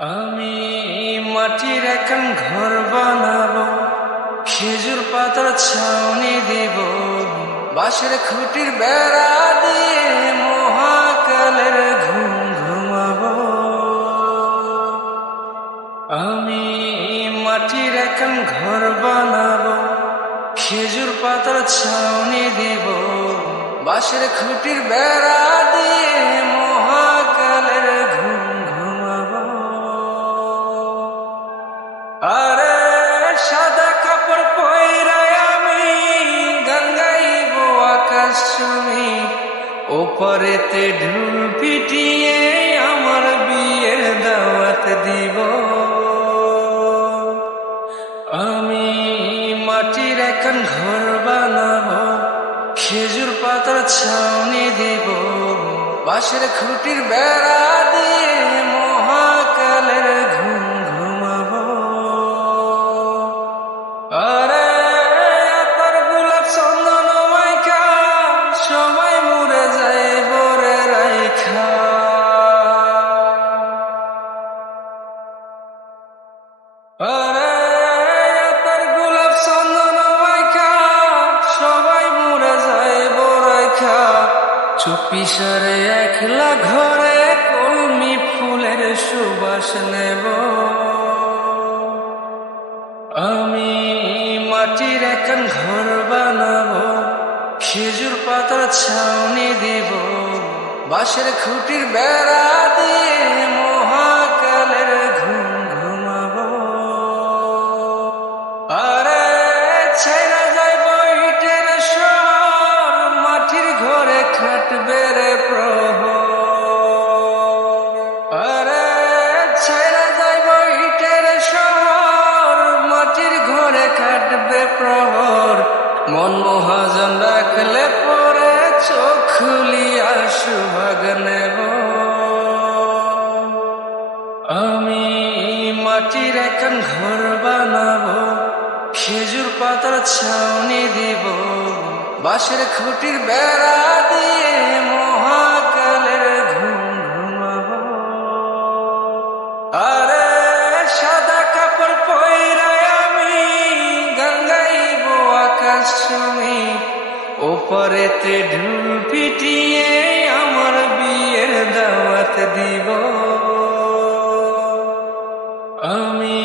আমি মাটির এখন ঘর বানাবো, খেজুর পাতার ছাউনি দিব, বাঁশের খুঁটির বেড়া দিয়ে মহাকালের ঘুম ঘুমাবো। আমি মাটির এখন ঘর বানাবো, খেজুর পাতার ছাউনি দিব, বাঁশের খুঁটির বেড়া দিয়ে মহাকালের ঘুম ঘুমাবো। আরে সাদা কাপড় পয়রায় আমি গান গাইব আকাশ ছুঁই, ওপারেতে ঢুল পিটিয়ে আমার বিয়ের দাওয়াত দিব। আমি মাটির এখন ঘর বানাবো, খেজুর পাতার ছাউনি দিব, বাঁশের খুঁটির বেড়া দিয়ে মহাকালের ঘুম ঘুমাবো। আরে আতর গোলাপ চন্দন মাইখা সবাই মরে যায় বরে রাইখা। আরে আতর গোলাপ চন্দন মাইখা সবাই মরে যায় বরাইখা। চুপি সারে একলা ঘরে কলমি ফুলের সুবাস নেব। আমি মাটির এখন ঘর বানাবো, খেজুর পাতার ছাউনি দিব, বাঁশের খুঁটির বেড়া দিয়ে মহাকালের ঘুম ঘুমাবো। আরে ছেড়া যাইব ইটের শহর, মাটির ঘরে খাটবে রে প্রহর। আরে ছেড়া যাইব ইটের শহর, মাটির ঘরে খাটবে প্রহর। মন মহাজন রাখলে পরে চোখ খুলিয়া সুভাগ নেব। আমি মাটির এখন ঘর বানাবো, খেজুর পাতার ছাউনি দিব, বাঁশের খুঁটির বেড়া দিয়ে মহাকালের ঘুম ঘুমাবো। আরে সাদা কাপড় পয়রায় আমি গান গাইব আকাশ ছুঁই, ওপারেতে ঢুল পিটিয়ে আমার বিয়ের দাওয়াত দিব। আমি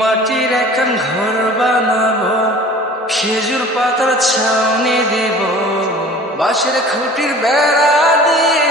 মাটির এখন ঘর বানাবো, খেজুর পাতার ছাউনি দিব, বাঁশের খুঁটির বেড়া দিয়ে